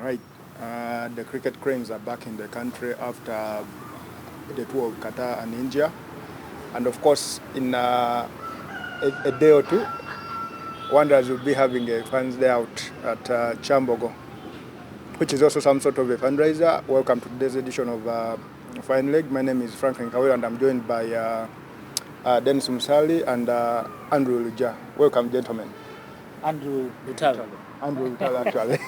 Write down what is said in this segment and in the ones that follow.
Right. The cricket cranes are back in the country after the tour of Qatar and India. And of course, in a day or two, Wanderers will be having a fans day out at Chambogo, which is also some sort of a fundraiser. Welcome to today's edition of Fine Leg. My name is Franklin Kawowo, and I'm joined by Dennis Musali and Andrew Luja. Welcome, gentlemen. Andrew Utalo. Andrew Utalo, actually.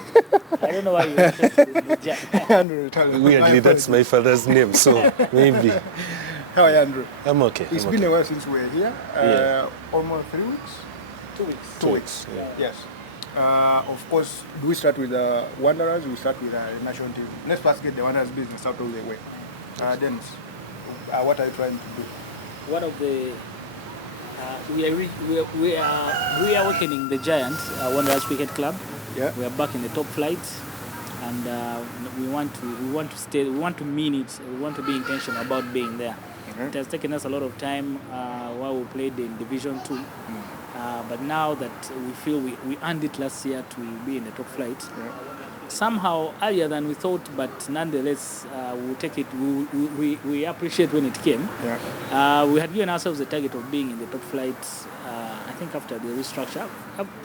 I don't know why you're interested in Luja. Andrew Utalo. Weirdly, that's my father's name, so maybe. How are you, Andrew? I'm okay. It's been a while since we were here. Almost 3 weeks? 2 weeks. 2 weeks, yes. Of course, do we start with the Wanderers? We start with the national team. Let's first get the Wanderers business out of the way. Dennis, what are you trying to do? One of the we are reawakening the giant Wanderers Cricket Club. Yeah. We are back in the top flight, and we want to stay. We want to mean it. We want to be intentional about being there. Mm-hmm. It has taken us a lot of time while we played in Division 2. But now that we feel we earned it last year to be in the top flight, somehow earlier than we thought, but nonetheless we'll take it. We appreciate when it came. Yeah. We had given ourselves a target of being in the top flight. I think after the restructure,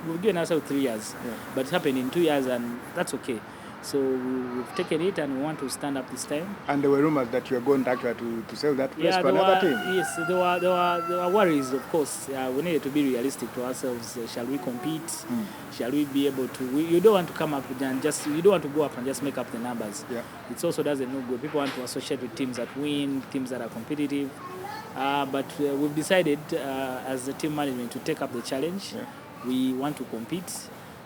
we've given ourselves 3 years, but it's happened in 2 years, and that's okay. So we've taken it, and we want to stand up this time. And there were rumors that you were going actually to sell that place to another team. Yes, there were worries, of course. We needed to be realistic to ourselves. Shall we compete? Shall we be able to? You don't want to come up and you don't want to go up and just make up the numbers. Yeah. It also doesn't look good. People want to associate with teams that win, teams that are competitive. But we've decided as the team management to take up the challenge. Yeah. We want to compete,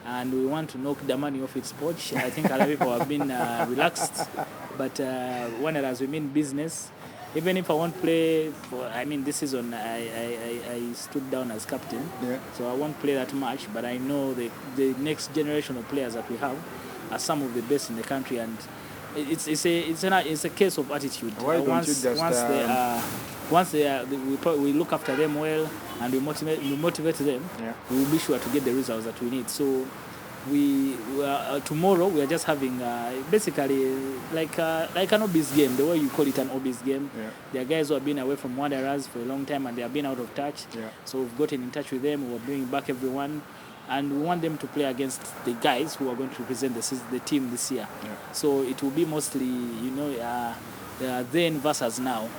and we want to knock the money off its perch. I think other people have been relaxed, but Wanderers, we mean business. Even if I won't play this season, I stood down as captain, so I won't play that much. But I know the next generation of players that we have are some of the best in the country, and it's a case of attitude. Why don't you just we look after them well, and we motivate them. We will be sure to get the results that we need. So tomorrow we are just having basically like an obese game, the way you call it, an obese game. There are guys who have been away from Wanderers for a long time, and they have been out of touch. So we've gotten in touch with them. We're bringing back everyone, and we want them to play against the guys who are going to represent the team this year. So it will be mostly then versus now.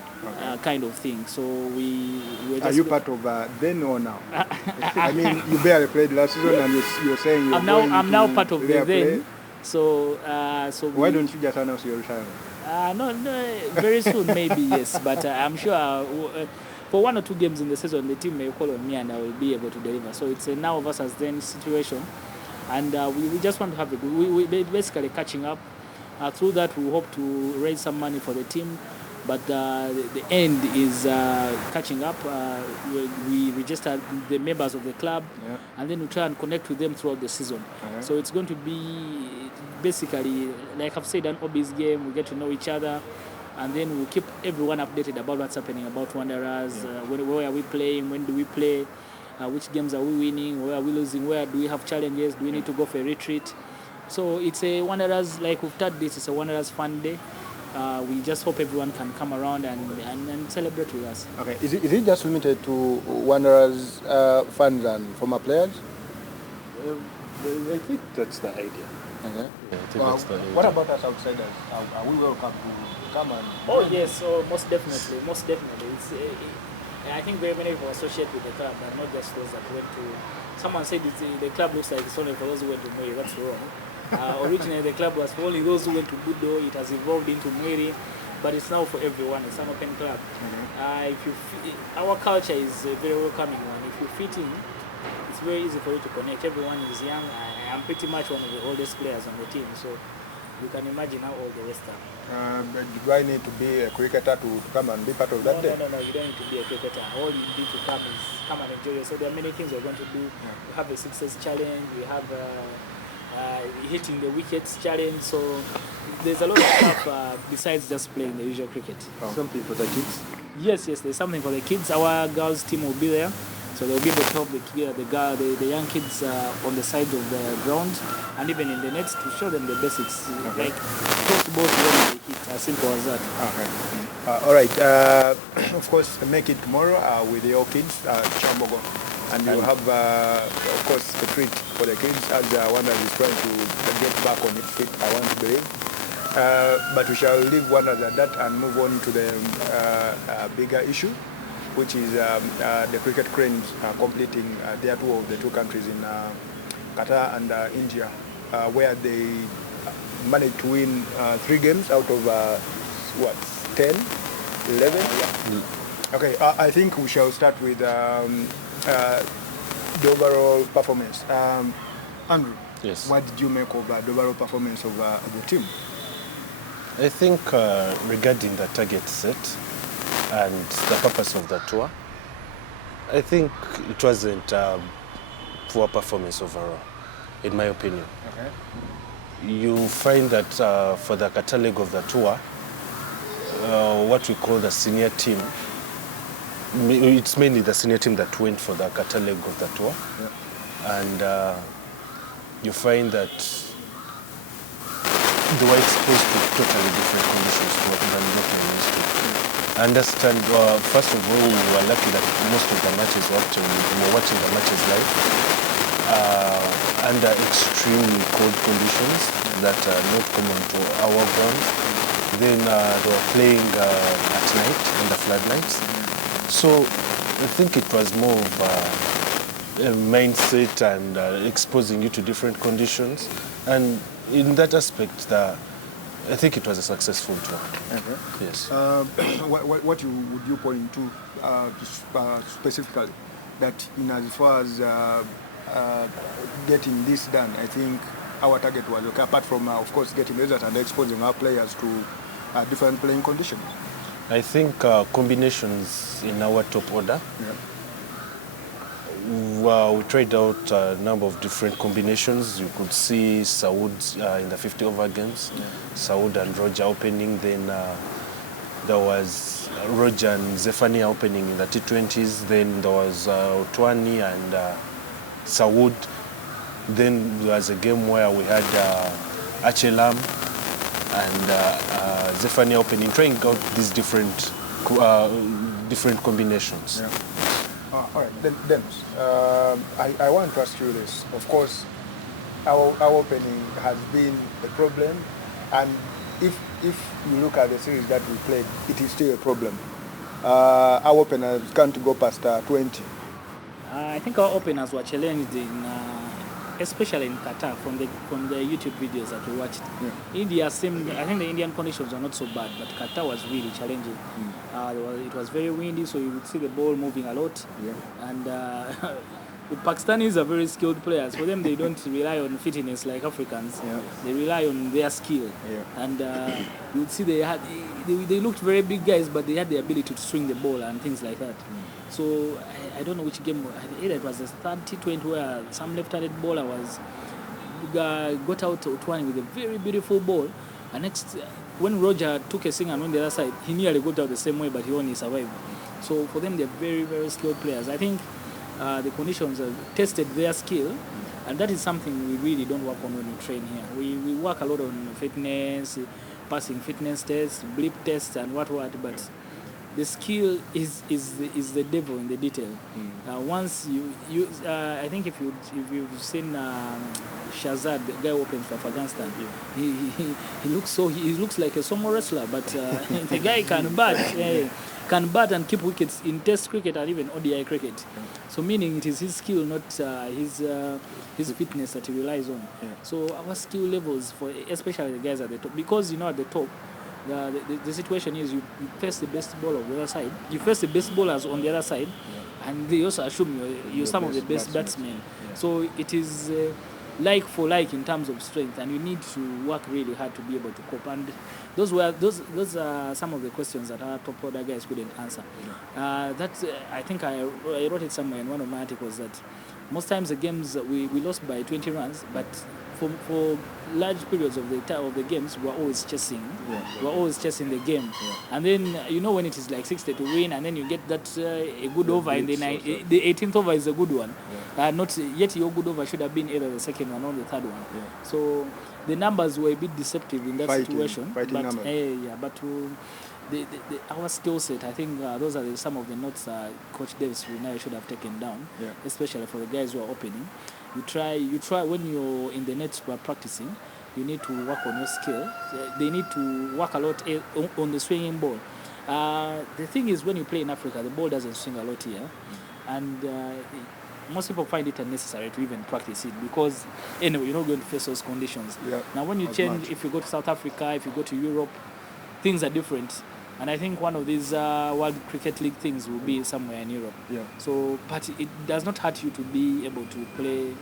Kind of thing. So are you part of then or now? I mean, you barely played last season, and you're saying I'm now part of the then. Play. So why don't you just announce your retirement? No, very soon maybe yes, but I'm sure for 1 or 2 games in the season the team may call on me and I will be able to deliver. So it's a now versus then situation, and we just want to have it. We basically catching up. Through that, we hope to raise some money for the team. But the end is catching up. We register the members of the club, and then we try and connect with them throughout the season. So it's going to be basically, like I've said, an obvious game. We get to know each other, and then we'll keep everyone updated about what's happening about Wanderers. Where are we playing? When do we play? Which games are we winning? Where are we losing? Where do we have challenges? Do we need to go for a retreat? So it's a Wanderers, like we've started this, it's a Wanderers fun day. We just hope everyone can come around and celebrate with us. Okay, is it just limited to Wanderers fans and former players? I think that's the idea. Okay. Yeah, I think that's the idea. What about us outsiders? Are we welcome to come and? Oh yes, so most definitely. It's, I think very many people associate with the club, and not just those that went to. Someone said the club looks like it's only for those who went to Mwiri. That's wrong. Originally, the club was for only those who went to Budo. It has evolved into Mwiri, but it's now for everyone. It's an open club. Our culture is a very welcoming one. If you fit in, it's very easy for you to connect. Everyone is young. I am pretty much one of the oldest players on the team, so you can imagine how old the rest are. Do I need to be a cricketer to come and be part of that day? No, you don't need to be a cricketer. All you need to come and enjoy it. So there are many things we're going to do. We have a success challenge. We have hitting the wickets challenge. So there's a lot of stuff besides just playing the usual cricket. Something for the kids? Yes, there's something for the kids. Our girls team will be there. So they'll be able to help the young kids on the side of the ground and even in the nets to show them the basics, like cross balls when they hit, as simple as that. Okay. All right. Of course, make it tomorrow with your kids, Chambogo. And you have, of course, a treat for the kids as Wonders is trying to get back on its feet, I want to believe. But we shall leave Wonders at that and move on to the bigger issue, which is the cricket cranes completing their tour of the two countries in Qatar and India, where they managed to win 3 games out of, 10, 11? Yeah. Okay, I think we shall start with the overall performance. Andrew, Yes. what did you make of the overall performance of the team? I think regarding the target set and the purpose of the tour, I think it wasn't a poor performance overall, in my opinion. Okay. You find that for the Qatar leg of the tour, what we call the senior team, it's mainly the senior team that went for the Qatar leg of the tour. Yeah. And you find that they were exposed to totally different conditions than what we're used to. I understand, first of all, we were lucky that most of the matches we were watching the matches live under extremely cold conditions that are not common to our grounds. Then they were playing at night, in the floodlights. So I think it was more of a mindset and exposing you to different conditions. And in that aspect, I think it was a successful tour. Okay. Yes. What would you point to specifically that in as far as getting this done? I think our target was okay, apart from, of course, getting results and exposing our players to different playing conditions. I think combinations in our top order. Yeah. Well, we tried out a number of different combinations. You could see Saud in the 50 over games, Saud and Roger opening. Then there was Roger and Zephania opening in the T20s. Then there was Otwani and Saud. Then there was a game where we had Achelam and Zephania opening, trying out these different combinations. Yeah. All right, Dennis, I want to ask you this. Of course, our opening has been a problem, and if you look at the series that we played, it is still a problem. Our openers can't go past 20. I think our openers were challenged especially in Qatar from the YouTube videos that we watched. Yeah. India seemed, I think the Indian conditions were not so bad, but Qatar was really challenging. It was very windy, so you would see the ball moving a lot. Yeah. And the Pakistanis are very skilled players. For them, they don't rely on fitness like Africans. Yeah. They rely on their skill. Yeah. And you would see they looked very big guys, but they had the ability to swing the ball and things like that. So I don't know which game. Either it was the third T20 where some left-handed bowler got out Otwani with a very beautiful ball. And next, when Roger took a swing and went the other side, he nearly got out the same way, but he only survived. So for them, they're very, very skilled players. I think the conditions have tested their skill, and that is something we really don't work on when we train here. We work a lot on fitness, passing fitness tests, blip tests, and what, but the skill is the devil in the detail. Once I think if you've seen Shazad, the guy who opens for Afghanistan, he looks like a sumo wrestler, but the guy can bat and keep wickets in Test cricket and even ODI cricket. So meaning it is his skill, not his fitness that he relies on. Yeah. So our skill levels, for especially the guys at the top, because at the top, the situation is you face the best bowler on the other side, you face the best bowlers on the other side, and they also assume you're some of the best batsmen. Yeah. So it is like for like in terms of strength, and you need to work really hard to be able to cope. And those are some of the questions that our top order guys couldn't answer. That's I think I wrote it somewhere in one of my articles that most times the games we lost by 20 runs, but for large periods of the games, we're always chasing. Yeah. We're always chasing the game, and then when it is like 60 to win, and then you get that a good over in the the 18th over is a good one. Not yet your good over should have been either the second one or the third one. Yeah. So the numbers were a bit deceptive in that situation. Fighting but numbers. but our skill set, I think those are some of the notes Coach Davis should have taken down, especially for the guys who are opening. You try when you're in the nets practicing, you need to work on your skill. They need to work a lot on the swinging ball. The thing is, when you play in Africa, the ball doesn't swing a lot here, and most people find it unnecessary to even practice it because anyway, you're not going to face those conditions. Yeah, now when you change, if you go to South Africa, if you go to Europe, things are different. And I think one of these World Cricket League things will be somewhere in Europe. Yeah. So, but it does not hurt you to be able to play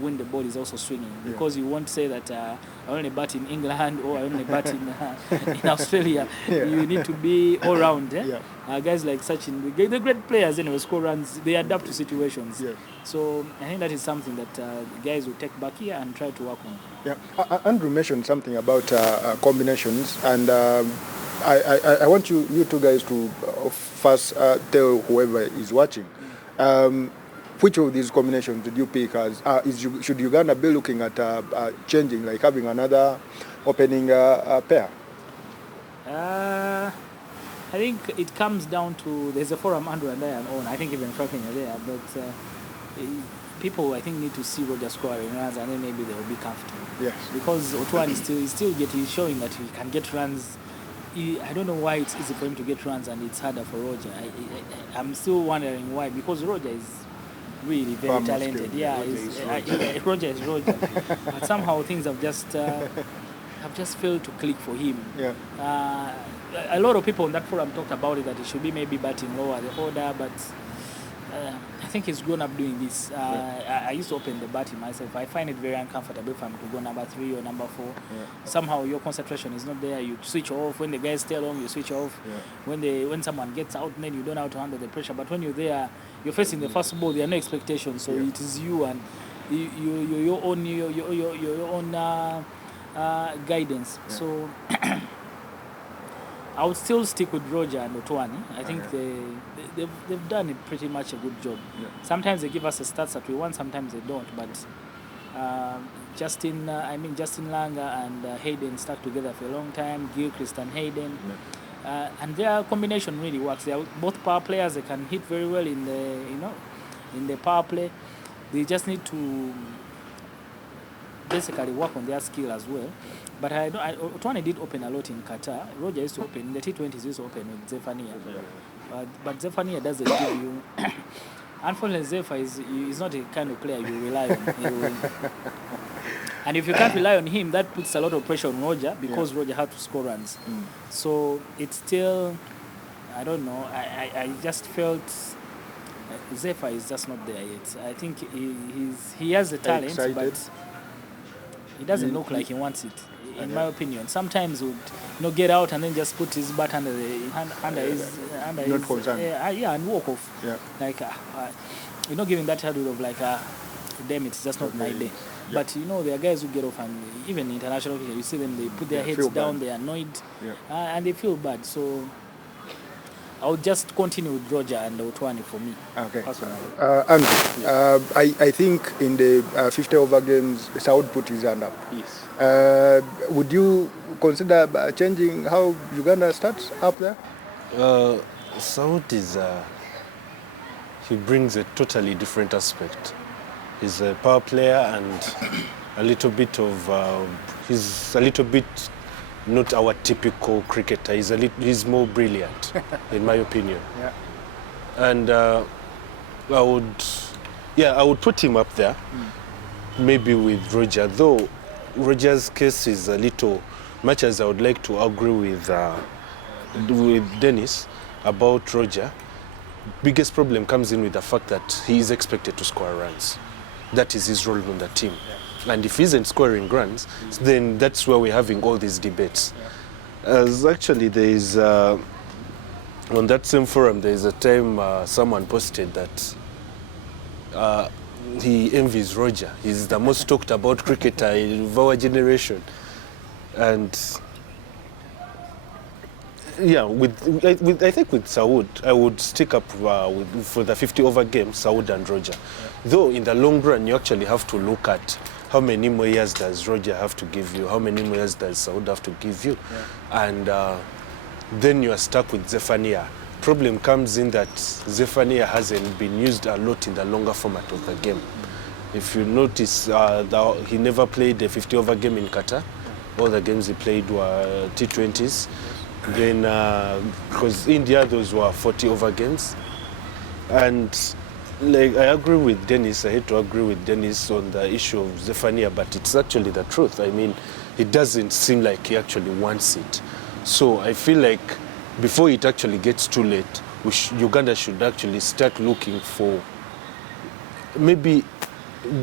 when the ball is also swinging, because you won't say that I only bat in England or I only bat in Australia. You need to be all round. Guys like Sachin, the great players anyway, score runs, they adapt to situations. So I think that is something that guys will take back here and try to work on. Yeah, Andrew mentioned something about combinations, and I want you two guys to first tell whoever is watching. Which of these combinations did you pick as? Should Uganda be looking at changing, like having another opening pair? I think it comes down to, there's a forum Andrew and I am on. I think even Franklin are there, but people I think need to see Roger scoring runs, and then maybe they will be comfortable. Yes. Because Otwan is showing that he can get runs. I don't know why it's easy for him to get runs and it's harder for Roger. I'm still wondering why, because Roger is really very talented. Roger is Roger. But somehow things have just failed to click for him. A lot of people on that forum talked about it, that he should be maybe batting lower the order, but I think he's grown up doing this. I used to open the batting myself. I find it very uncomfortable if I'm to go number 3 or number 4. Somehow your concentration is not there. You switch off. When the guys stay long, you switch off. When someone gets out, then you don't know how to handle the pressure. But when you're there, you're facing the first ball. There are no expectations. So it is you and your own guidance. So I would still stick with Roger and Otwani. I think they've done a pretty much a good job. Sometimes they give us the stats that we want, sometimes they don't. But Justin Langa and Hayden stuck together for a long time. Gilchrist and Hayden, and their combination really works. They are both power players. They can hit very well in the power play. They just need to basically work on their skill as well. But Otwani did open a lot in Qatar. Roger used to open in the T20s. Used to open with Zephaniah, but Zephaniah doesn't give you. Unfortunately, Zephyr is not a kind of player you rely on. And if you can't rely on him, that puts a lot of pressure on Roger, because Roger had to score runs. So it's still, I don't know. I just felt Zephyr is just not there yet. I think he has the talent, but he doesn't look like he wants it. In my opinion, sometimes would get out and then just put his butt under his and walk off. Like giving that attitude of like damn, it's just not my day. But there are guys who get off, and even international cricket, you see them, they put their heads down, they're annoyed, and they feel bad. So I would just continue with Roger and Otwani for me. Okay. Andrew, I think in the 50 over games, Saud put his hand up. Yes. Would you consider changing how Uganda starts up there? Saud is he brings a totally different aspect. He's a power player and a little bit of he's a little bit not our typical cricketer. He's more brilliant, in my opinion. And I would put him up there, maybe with Roger. Though Roger's case is a little, much as I would like to agree with Dennis about Roger, biggest problem comes in with the fact that he is expected to score runs. That is his role on the team. And if he isn't scoring runs, then that's where we're having all these debates. As actually there is, on that same forum, there is a time someone posted that he envies Roger. He's the most talked about cricketer of our generation. And yeah, I think with Saud, I would stick up for the 50-over game, Saud and Roger. Yeah. Though in the long run, you actually have to look at how many more years does Roger have to give you, how many more years does Saud have to give you. Yeah. And then you are stuck with Zephaniah. Problem comes in that Zephaniah hasn't been used a lot in the longer format of the game. If you notice, he never played a 50-over game in Qatar. All the games he played were T20s. Then, because India, those were 40-over games. And like, I agree with Dennis, I hate to agree with Dennis on the issue of Zephaniah, but it's actually the truth. I mean, it doesn't seem like he actually wants it. So I feel like before it actually gets too late, Uganda should actually start looking for, maybe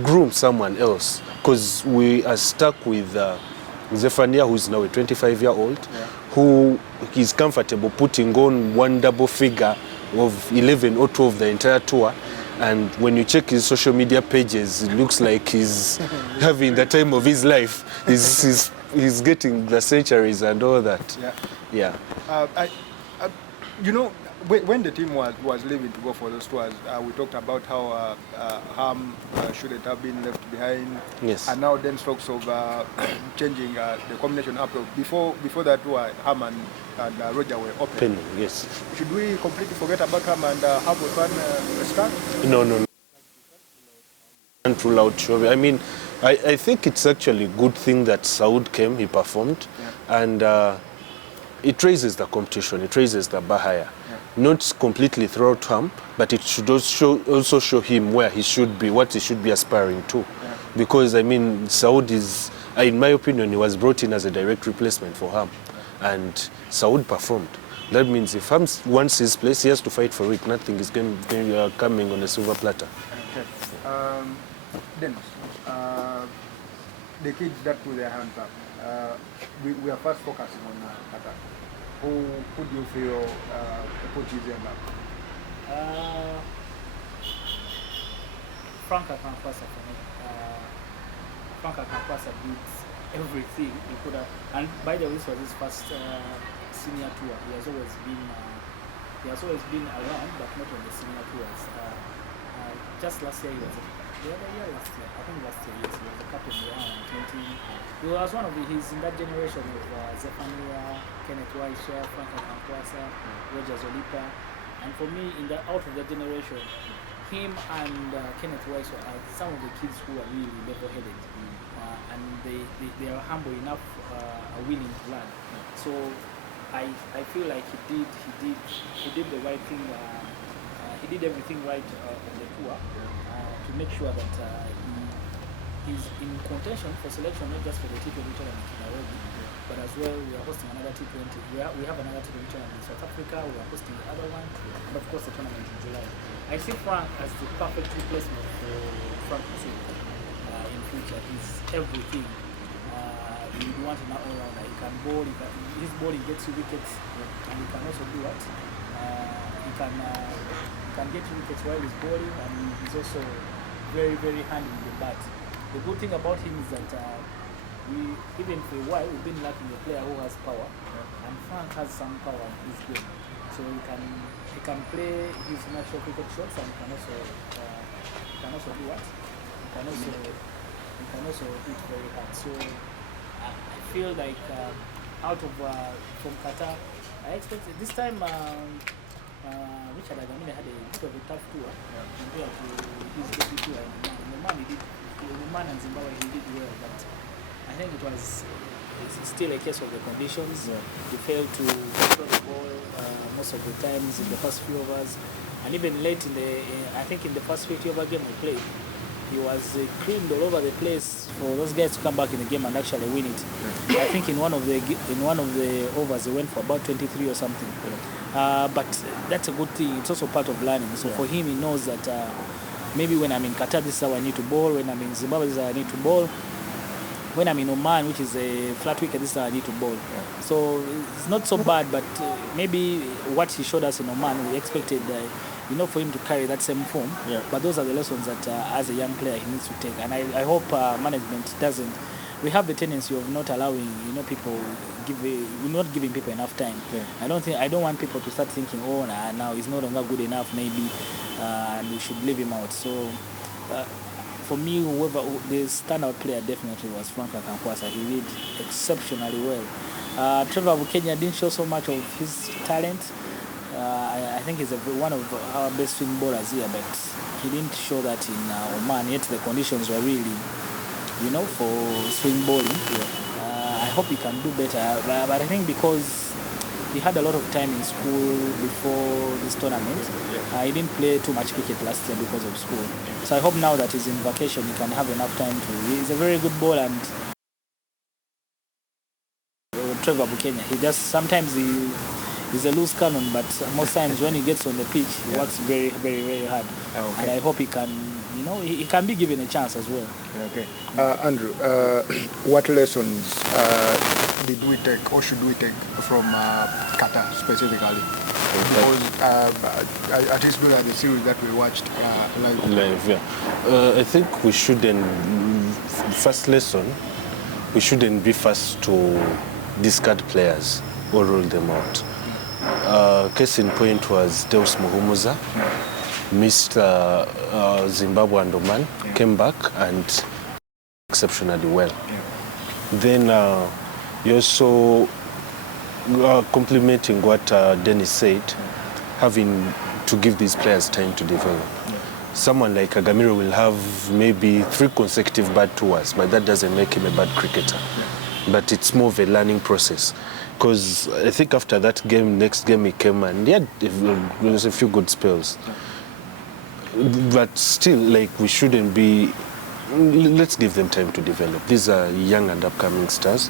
groom someone else, because we are stuck with Zephaniah, who is now a 25-year-old, who is comfortable putting on one double figure of 11 or 12 the entire tour. And when you check his social media pages, it looks like he's having the time of his life. He's getting the centuries and all that. Yeah. You know, when the team was leaving to go for those tours, we talked about how Ham shouldn't have been left behind. Yes. And now then talks of changing the combination up. Before that tour, Ham and Roger were open. Yes. Should we completely forget about Ham and have a fun start? No. Can't rule out Shobi. I mean, I think it's actually a good thing that Saud came, he performed, and it raises the competition, it raises the bar higher. Not completely throw out Ham, but it should also show him where he should be, what he should be aspiring to. Because, I mean, Saud is, in my opinion, he was brought in as a direct replacement for Ham. And Saud performed. That means if Ham wants his place, he has to fight for it. Nothing is coming on a silver platter. Okay. Then, the kids that put their hands up, we are first focusing on Qatar. Who do you feel coaches them up? Franca Campasa for me. Franca Campasa did everything he could have. And by the way, this was his first senior tour. He has always been around, but not on the senior tours. Just last year, the other year, I think last year, yes, he was the captain around 20. He was one of he's in that generation of Zephaniah, Kenneth Waisha, Franca Campasa, Roger Zolipa. And for me, out of that generation, him and Kenneth Waisha are some of the kids who are really level-headed. And they are humble enough, are willing to learn. So I feel like he did the right thing. He did everything right on the tour to make sure that he's in contention for selection, not just for the T20 tournament in Nairobi, but as well we are hosting another T20. We have another T20 tournament in South Africa. We are hosting the other one, and of course the tournament in July. I see Frank as the perfect replacement for Frank in future. He's everything. You want him all rounder. He can bowl. His bowling gets you wickets, and he can also do what? He can get you wickets while he's bowling, and he's also very, very handy with the bat. The good thing about him is that even for a while, we've been lacking a player who has power, and Frank has some power in his game. So he can play his natural cricket shots, and he can also do what? He can also hit very hard. So I feel like from Qatar, I expect this time Richard Agamine had a bit of a tough tour compared to his debut tour. Oman and Zimbabwe he did well, but I think it's still a case of the conditions. He failed to control the ball most of the times in the first few overs, and even late I think in the first 50-over game we played, he was creamed all over the place for those guys to come back in the game and actually win it. I think in one of the overs they went for about 23 or something. But that's a good thing. It's also part of learning. So for him, he knows that maybe when I'm in Qatar, this is how I need to bowl. When I'm in Zimbabwe, this is how I need to bowl. When I'm in Oman, which is a flat wicket, this is how I need to bowl. So it's not so bad, but maybe what he showed us in Oman, we expected for him to carry that same form. Yeah. But those are the lessons that as a young player he needs to take. And I hope management doesn't. We have the tendency of not allowing, people we're not giving people enough time. Yeah. I don't want people to start thinking, oh, now he's no longer good enough, maybe, and we should leave him out. So, for me, the standout player definitely was Frank Akankwasa. He did exceptionally well. Trevor Bukenya didn't show so much of his talent. I think he's one of our best swing bowlers here, but he didn't show that in Oman. Yet the conditions were really, for swing bowling. I hope he can do better. But I think because he had a lot of time in school before this tournament, he didn't play too much cricket last year because of school. So I hope now that he's in vacation, he can have enough time to. He's a very good bowler, and Trevor Bukenya, he just sometimes he's a loose cannon, but most times when he gets on the pitch, he works very, very, very hard. Okay. And I hope he can, he can be given a chance as well. Okay. Andrew, what lessons did we take or should we take from Qatar specifically? Because at least look at the series that we watched live. Yeah. I think we shouldn't, first lesson, we shouldn't be fast to discard players or rule them out. Case in point was Deus Muhumuza, missed Zimbabwe and Oman, came back and exceptionally well. Then you also complimenting what Dennis said, having to give these players time to develop. Someone like Agamiro will have maybe 3 consecutive bad tours, but that doesn't make him a bad cricketer. But it's more of a learning process. Because I think after that game, next game he came and there was a few good spells. But still, we shouldn't be, let's give them time to develop. These are young and upcoming stars.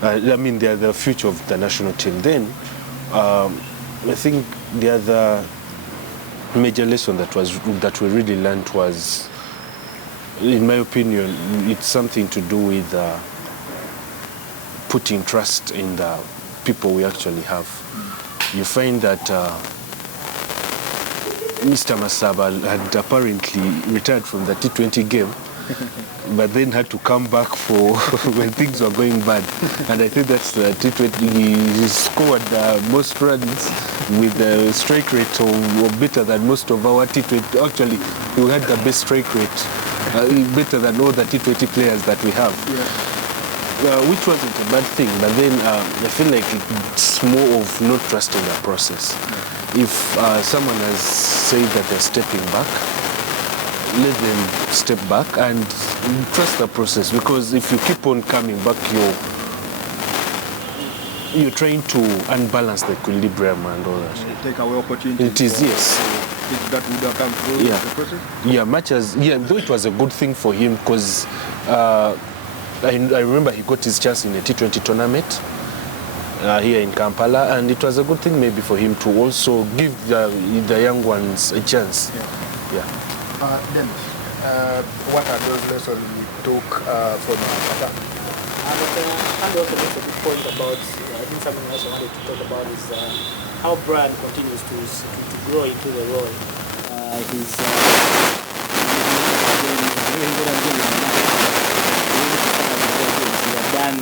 They are the future of the national team. Then, I think the other major lesson that we really learned was, in my opinion, it's something to do with putting trust in the people we actually have. You find that Mr. Masaba had apparently retired from the T20 game, but then had to come back for when things were going bad. And I think that's the T20. He scored most runs with a strike rate of better than most of our T20. Actually, we had the best strike rate, better than all the T20 players that we have. Which wasn't a bad thing, but then I feel like it's more of not trusting the process. If someone has said that they're stepping back, let them step back and trust the process, because if you keep on coming back, you're trying to unbalance the equilibrium and all that. Take away opportunities. It is, yes. That would have come through the process? Though it was a good thing for him, because I remember he got his chance in a T20 tournament here in Kampala, and it was a good thing maybe for him to also give the young ones a chance. Then, what are those lessons we took from Qatar? And also makes a good point about, I think something else I wanted to talk about is how Brian continues to grow into the role. He's very good at getting done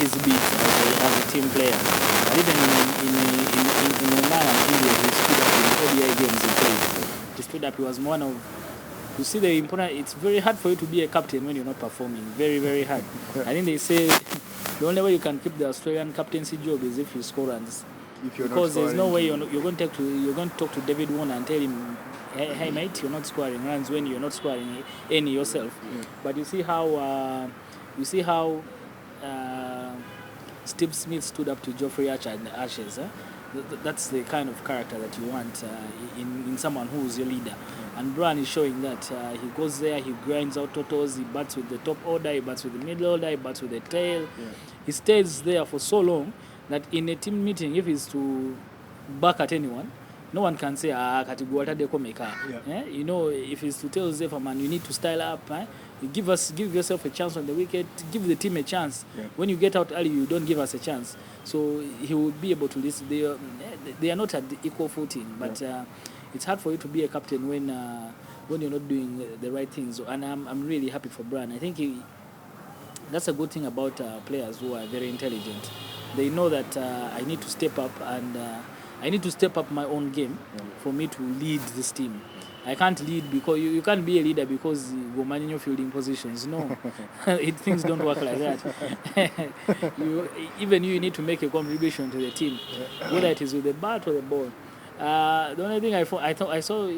his bit as a team player. But even in Oman and India, he stood up in ODI games he played. He stood up, he was one of, you see the important, it's very hard for you to be a captain when you're not performing. Very, very hard. I think they say the only way you can keep the Australian captaincy job is if you score runs. Because there's no way you're going to talk to David Warner and tell him, hey mate, you're not scoring runs when you're not scoring any yourself. But you see how Steve Smith stood up to Geoffrey Archer in the Ashes. That's the kind of character that you want in someone who's your leader. And Brian is showing that. He goes there, he grinds out totals, he bats with the top order, he bats with the middle order, he bats with the tail. He stays there for so long that in a team meeting, if he's to back at anyone, no one can say, if he's to tell Zeferman, you need to style up, give yourself a chance on the wicket, give the team a chance. When you get out early, you don't give us a chance. So he will be able to listen. They are not at the equal footing, but it's hard for you to be a captain when you're not doing the right things. And I'm really happy for Brian. I think that's a good thing about players who are very intelligent. They know that I need to step up, and I need to step up my own game for me to lead this team. I can't lead because you can't be a leader because you're managing your fielding positions. No, things don't work like that. Even you need to make a contribution to the team, whether it is with the bat or the ball. The only thing I saw,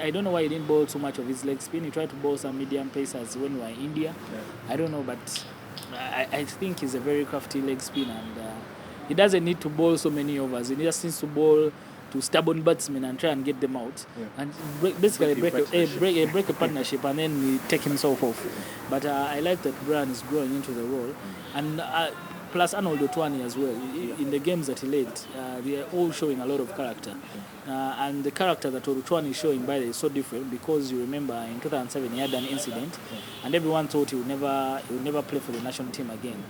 I don't know why he didn't bowl too much of his leg spin. He tried to bowl some medium pacers when we were in India. Yeah. I don't know, but I think he's a very crafty leg spinner, and he doesn't need to bowl so many overs. He just needs to bowl to stubborn batsmen and try and get them out, and basically break a partnership, and then we take himself off. But I like that Brian is growing into the role, and plus Arnold Otwani as well. In the games that he led, they are all showing a lot of character. And the character that Otwani is showing, by the way, is so different because you remember in 2007 he had an incident, and everyone thought he would never play for the national team again.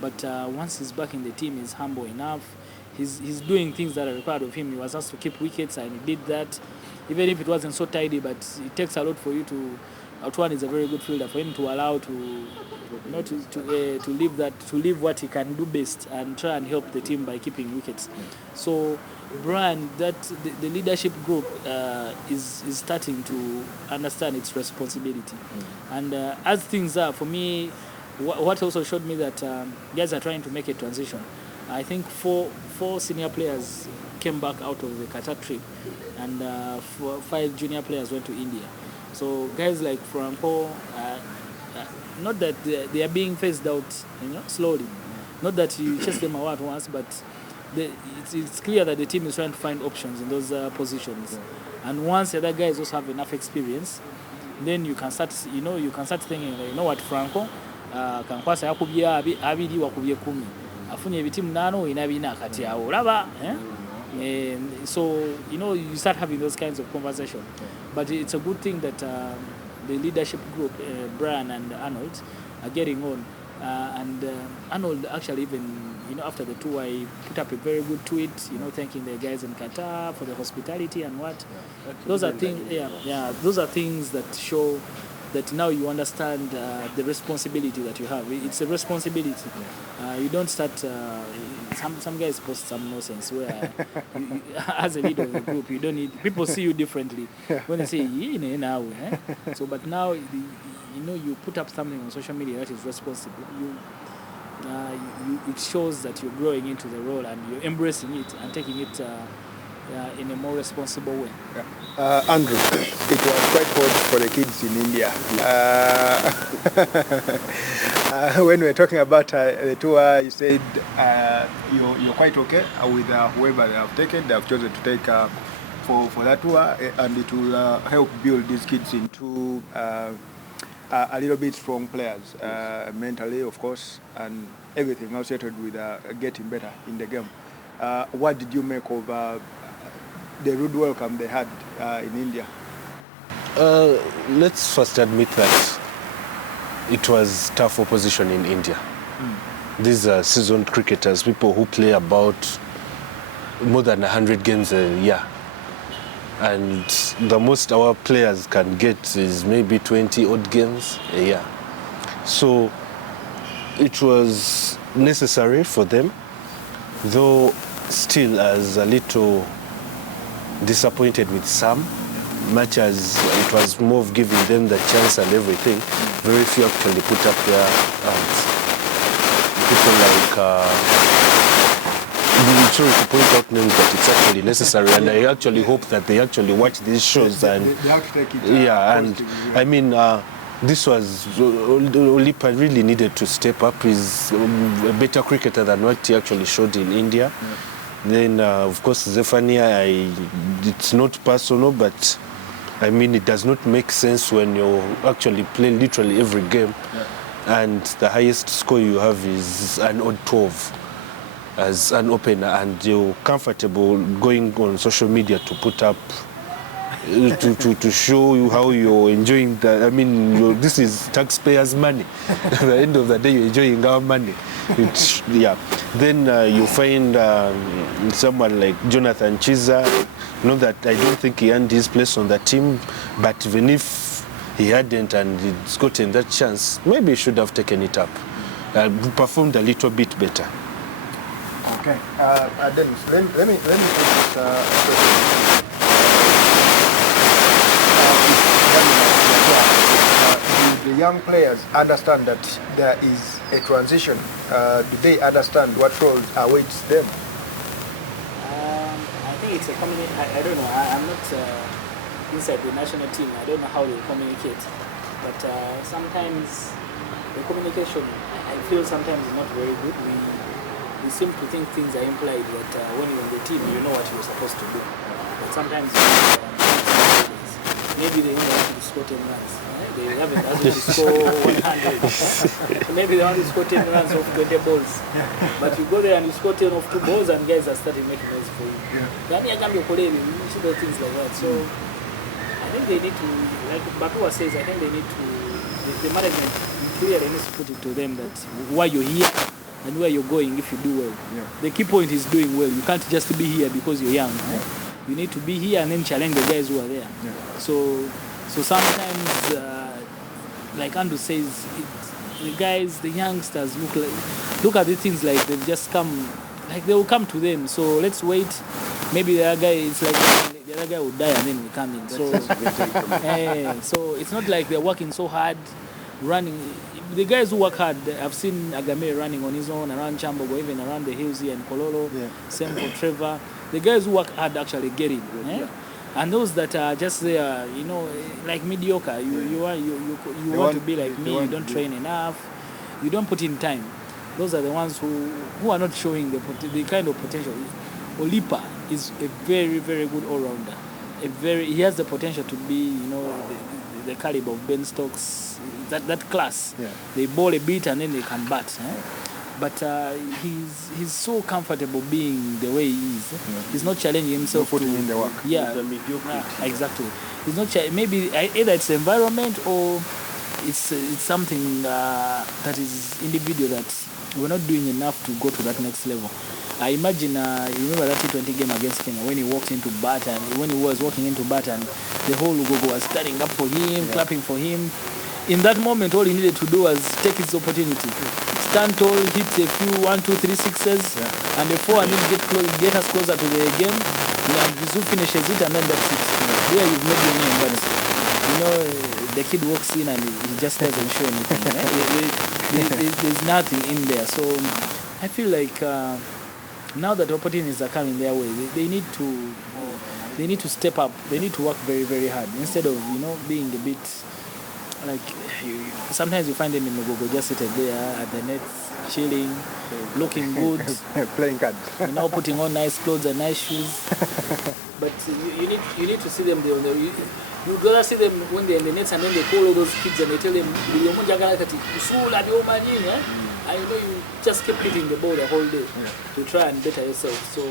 But once he's back in the team, he's humble enough. He's doing things that are required of him. He was asked to keep wickets, and he did that, even if it wasn't so tidy. But it takes a lot for you to. Otwani is a very good fielder. For him to allow to leave what he can do best and try and help the team by keeping wickets. So Brian, the leadership group is starting to understand its responsibility. And as things are, for me, what also showed me that guys are trying to make a transition. I think four senior players came back out of the Qatar trip, and 5 junior players went to India. So guys like Franco, not that they are being phased out, slowly. Not that you chase them out at once, but it's clear that the team is trying to find options in those positions. And once the other guys also have enough experience, then you can start thinking, what, Franco, kankwasa yakubye abiri wakubye 10. Afunye ebitimu 8 ina bina kati awo olaba, so you start having those kinds of conversation. But it's a good thing that the leadership group, Brian and Arnold, are getting on. And Arnold actually even, after the tour, he put up a very good tweet, thanking the guys in Qatar for the hospitality and what. Those are things, those are things that show that now you understand the responsibility that you have. It's a responsibility. You don't start. Some guys post some nonsense where, as a leader of the group, you don't need. People see you differently when they say, now. So, but now, you put up something on social media that is responsible. It shows that you're growing into the role and you're embracing it and taking it in a more responsible way. Andrew, it was quite hot for the kids in India. When we were talking about the tour, you said you're quite okay with whoever they have taken. They have chosen to take for that tour, and it will help build these kids into a little bit strong players, mentally, of course, and everything associated with getting better in the game. What did you make of the rude welcome they had in India? Let's first admit that it was tough opposition in India. These are seasoned cricketers, people who play about more than 100 games a year. And the most our players can get is maybe 20 odd games a year. So it was necessary for them, though still as a little disappointed with some, much as it was more of giving them the chance and everything. Very few actually put up their hands. People like I'm sorry to point out names, but it's actually necessary, and I actually hope that they actually watch these shows. And they have to take it I mean, this was Olipa really needed to step up. He's a better cricketer than what he actually showed in India. Then, of course, Zephania, it's not personal, but I mean, it does not make sense when you actually play literally every game, and the highest score you have is an odd 12. As an opener, and you're comfortable going on social media to put up to show you how you're enjoying that. I mean, this is taxpayers' money. At the end of the day, you're enjoying our money. Then you find someone like Jonathan Chiza, Not that I don't think he earned his place on the team, but even if he hadn't and he's gotten that chance, maybe he should have taken it up. Performed a little bit better. Okay. Dennis, let me put this question. Do the young players understand that there is a transition? Do they understand what roles awaits them? I think it's a combination. I don't know. I'm not inside the national team. I don't know how they communicate. But sometimes the communication, I feel sometimes is not very good. We seem to think things are implied that when you're on the team, you know what you're supposed to do. But sometimes maybe they only want to score 10 runs. They haven't asked to score 100. Maybe they want to score 10 runs off 20 balls. But you go there and you score 10 off 2 balls and guys are starting making noise for you. You see those things like that. So I think they need to, like Batua says, I think they need to, the management clearly needs to put it to them that why you're here and where you're going if you do well. Yeah. The key point is doing well. You can't just be here because you're young. Yeah. You need to be here and then challenge the guys who are there. Yeah. So sometimes, like Andrew says, the guys, the youngsters look at the things like they've just come, like they will come to them. So let's wait. Maybe the other guy, it's like the other guy will die and then we come in. So, so it's not like they're working so hard, running. The guys who work hard, I've seen Agame running on his own around Chambogo, even around the hills here in Kololo. Yeah. Same for Trevor. The guys who work hard actually get it. Yeah. And those that are just there, you know, like mediocre, you want to be like me, you don't train enough, you don't put in time. Those are the ones who are not showing the kind of potential. Olipa is a very, very good all-rounder. He has the potential to be, you know, the caliber of Ben Stokes, that class. Yeah. They bowl a bit and then they can bat. But he's so comfortable being the way he is. Yeah. He's not challenging himself. Putting in the work. Yeah, exactly. He's not maybe either it's the environment or it's something that is individual that we're not doing enough to go to that next level. I imagine, you remember that T20 game against Kenya when he walked into bat and when he was walking into bat and the whole Lugogo was standing up for him, clapping for him. In that moment, all he needed to do was take his opportunity. Stand tall, hit a few 1, 2, 3 sixes, and the 4 and then get us closer to the game. And Vizu finishes it and then that's it. There you've made your name, but you know, the kid walks in and he just doesn't show anything. There's nothing in there. So I feel like now that opportunities are coming their way, they need to step up. They need to work very, very hard instead of, you know, being a bit like sometimes you find them in Mugogo just seated there at the net, chilling, looking good, playing cards, you know, putting on nice clothes and nice shoes. But you need to see them there. You'd rather see them when they're in the nets and then they call all those kids and they tell them, and you know you just keep hitting the ball the whole day to try and better yourself. So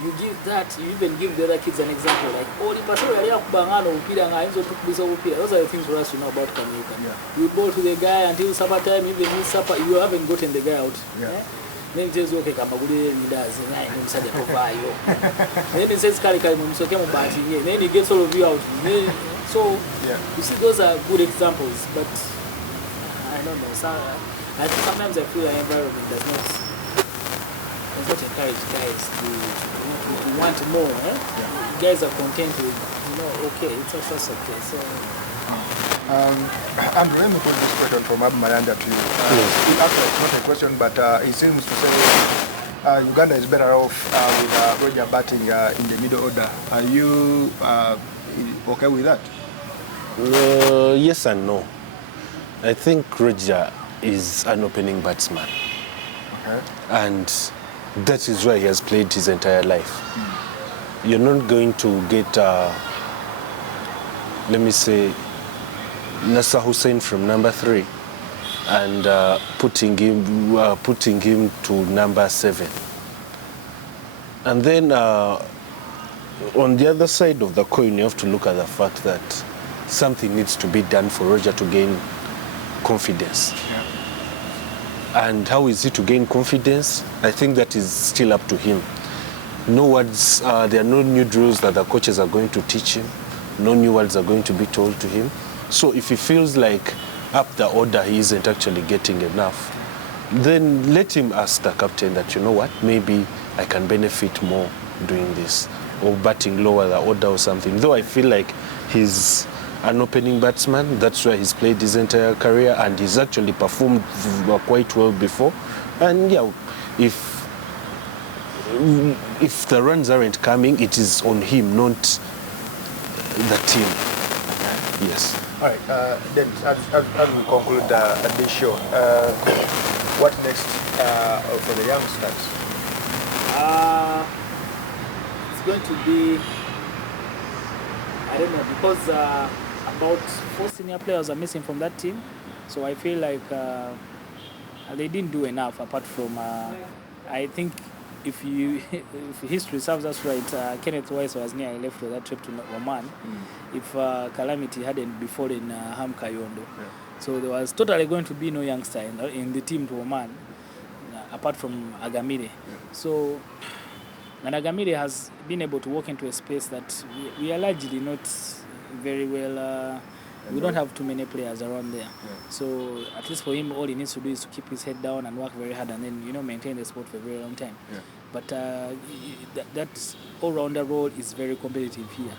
you give that, you even give the other kids an example like, those are the things for us to know about Kanyuka. You bowl to the guy until supper time, even his supper, you haven't gotten the guy out. Then he says, okay, then he says, then he gets all of you out. So you see, those are good examples, but I don't know. Sometimes I feel the environment does not encourage guys to want more. Guys are content with, you know, okay, it's also okay. So. Andrew, let me put this question from Abu Maranda to you. Actually, it's not a question, but he seems to say Uganda is better off with Roger batting in the middle order. Are you okay with that? Yes and no. I think Roger is an opening batsman. Okay. And that is where he has played his entire life. You're not going to get, let me say, Nasser Hussain from number 3 and putting him to number 7. And then on the other side of the coin, you have to look at the fact that something needs to be done for Roger to gain confidence. And how is he to gain confidence? I think that is still up to him. no words, there are no new drills that the coaches are going to teach him. No new words are going to be told to him. So if he feels like up the order he isn't actually getting enough, then let him ask the captain that, you know what, maybe I can benefit more doing this, or batting lower the order or something. Though I feel like he's an opening batsman, that's where he's played his entire career, and he's actually performed quite well before. And yeah, if the runs aren't coming, it is on him, not the team. Yes. All right. Then, as we conclude this show, what next for the youngsters? It's going to be, I don't know, because about 4 senior players are missing from that team. So I feel like they didn't do enough apart from, I think if history serves us right, Kenneth Wise was nearly left for that trip to Oman if calamity hadn't befallen Ham Kayondo. Yeah. So there was totally going to be no youngster in the team to Oman, apart from Agamire. Yeah. So, and Agamire has been able to walk into a space that we are largely not very well. We don't have too many players around there. Yeah. So at least for him, all he needs to do is to keep his head down and work very hard, and then maintain the sport for a very long time. Yeah. But that all-rounder role is very competitive here.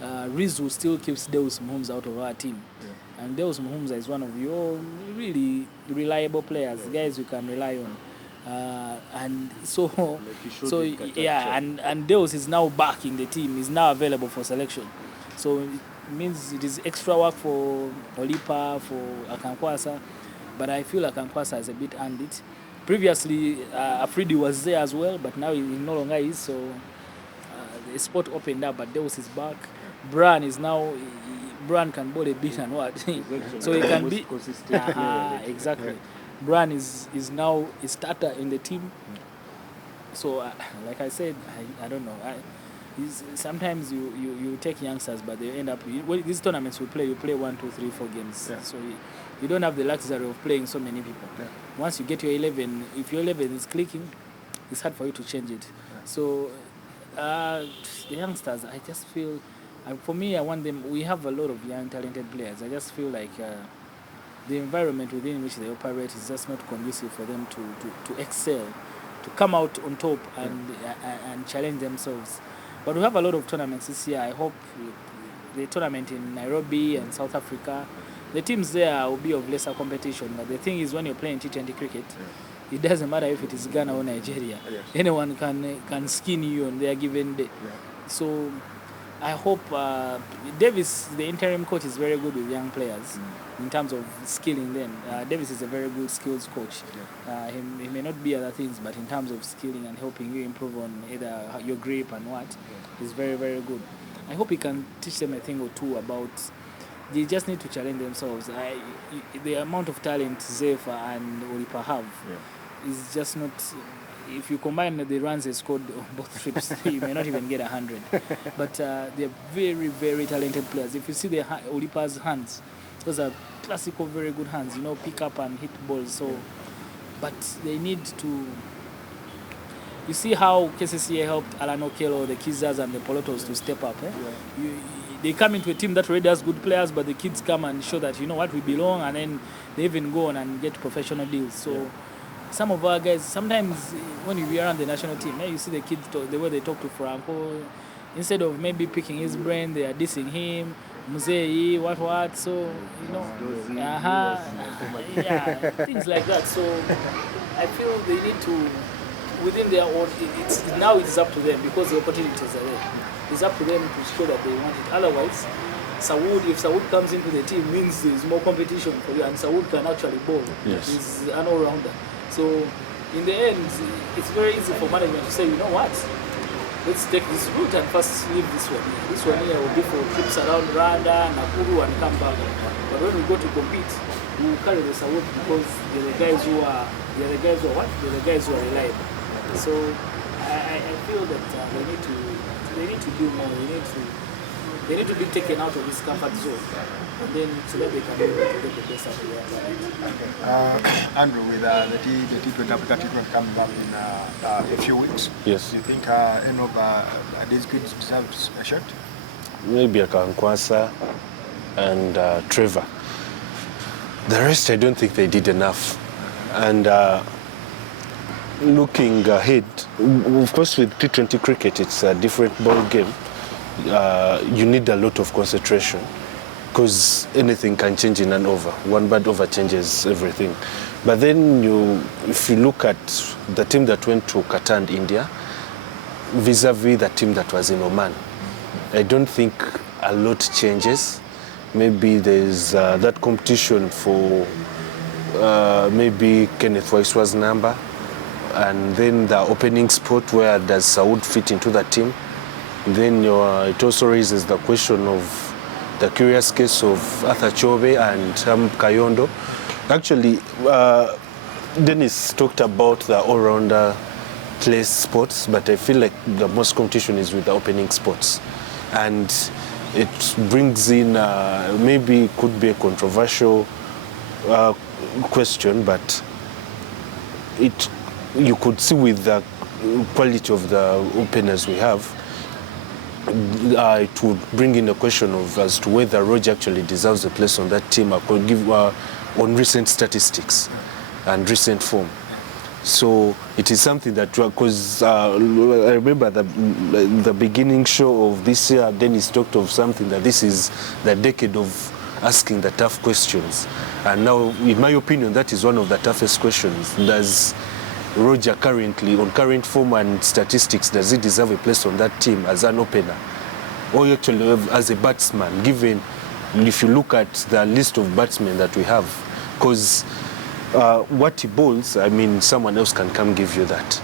Rizu still keeps Deus Muhumza out of our team. Yeah. And Deus Muhumza is one of your really reliable players, guys you can rely on. And and Deus is now back in the team, is now available for selection. So it means it is extra work for Olipa, for Akankwasa, but I feel Akankwasa has a bit earned it. Previously, Afridi was there as well, but now he no longer is, so the spot opened up, but Deus is back. Bran is now, Bran can bowl a bit and what, so he can be, exactly. Bran is now a starter in the team. So, like I said, I don't know. Sometimes you take youngsters, but they end up. These tournaments you play 1, 2, 3, 4 games. Yeah. So you don't have the luxury of playing so many people. Yeah. Once you get your 11, if your 11 is clicking, it's hard for you to change it. Yeah. So the youngsters, I just feel, for me, I want them. We have a lot of young, talented players. I just feel like the environment within which they operate is just not conducive for them to excel, to come out on top and challenge themselves. But we have a lot of tournaments this year. I hope the tournament in Nairobi and South Africa, the teams there will be of lesser competition. But the thing is, when you're playing T20 cricket, it doesn't matter if it is Ghana or Nigeria. Yes. Anyone can skin you on their given day. Yeah. So I hope Davis, the interim coach, is very good with young players in terms of skilling them. Davis is a very good skills coach. Yeah. He may not be other things, but in terms of skilling and helping you improve on either your grip and what, he's very, very good. I hope he can teach them a thing or two about. They just need to challenge themselves. The amount of talent Zefa and Olipa have is just not. If you combine the runs they scored on both trips, you may not even get 100. But they're very, very talented players. If you see Olipa's hands, those are classical, very good hands. Pick up and hit balls. So, but they need to. You see how KCCA helped Alan Okello, the Kizas and the Polotos to step up. They come into a team that already has good players, but the kids come and show that, we belong, and then they even go on and get professional deals. So some of our guys, sometimes when you be around the national team, you see the kids talk, the way they talk to Franco, instead of maybe picking his brain, they are dissing him, Muzei, what, so, things like that. So I feel they need to, within their own, now it is up to them, because the opportunities are there. It's up to them to show that they want it. Otherwise, if Saud comes into the team, means there's more competition for you, and Saud can actually bowl. Yes. He's an all-rounder. So, in the end, it's very easy for management to say, you know what, let's take this route and first leave this one here. This one here will be for trips around Rwanda, Nakuru, and come back. But when we go to compete, we will carry the Saud because they're the guys who are reliable. So, I feel that they need to do more. They need to be taken out of this comfort zone, and then so that they can be able to get the best out of their talent. Andrew, with the T20 Africa T20 coming up in a few weeks, Yes. do you think any of these kids deserves a shot? Maybe Akankwasa and Trevor. The rest, I don't think they did enough. And looking ahead, of course, with T20 cricket, it's a different ball game. You need a lot of concentration because anything can change in an over. One bad over changes everything. But then if you look at the team that went to Qatar and India vis-a-vis the team that was in Oman, I don't think a lot changes. Maybe there's that competition for maybe Kenneth Waiswa's number, and then the opening spot, where does Saud fit into the team? Then it also raises the question of the curious case of Arthur Chobe and Kayondo. Actually, Dennis talked about the all-rounder place spots, but I feel like the most competition is with the opening spots. And it brings in, maybe it could be a controversial question, but you could see with the quality of the openers we have, it would bring in a question of as to whether Roger actually deserves a place on that team. I could give on recent statistics and recent form. So it is something that, because I remember the beginning show of this year, Dennis talked of something that this is the decade of asking the tough questions. And now, in my opinion, that is one of the toughest questions. Does Roger currently, on current form and statistics, does he deserve a place on that team as an opener? Or actually as a batsman, given if you look at the list of batsmen that we have? Because what he bowls, I mean, someone else can come give you that.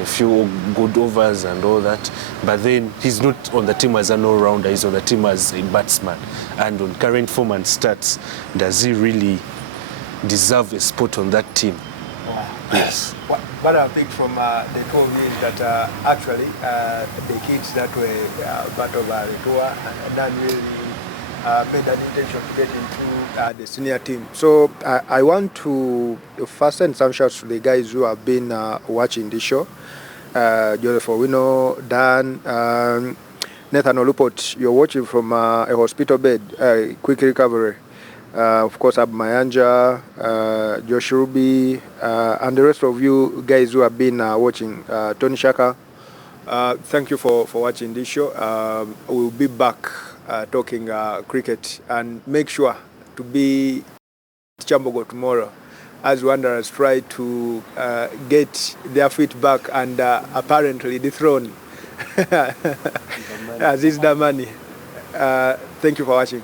A few good overs and all that. But then he's not on the team as an all-rounder, he's on the team as a batsman. And on current form and stats, does he really deserve a spot on that team? Yes. What I picked from the two of you is that actually the kids that were part of the tour done really made an intention to get into the senior team. So I want to first send some shouts to the guys who have been watching this show. Joseph Owino, Dan, Nathan Olupot, you're watching from a hospital bed, quick recovery. Of course, Ab Mayanja, Josh Ruby, and the rest of you guys who have been watching. Tony Shaka, thank you for watching this show. We'll be back talking cricket, and make sure to be Chambogo tomorrow as Wanderers try to get their feet back and apparently dethrone Aziz Damani. Thank you for watching.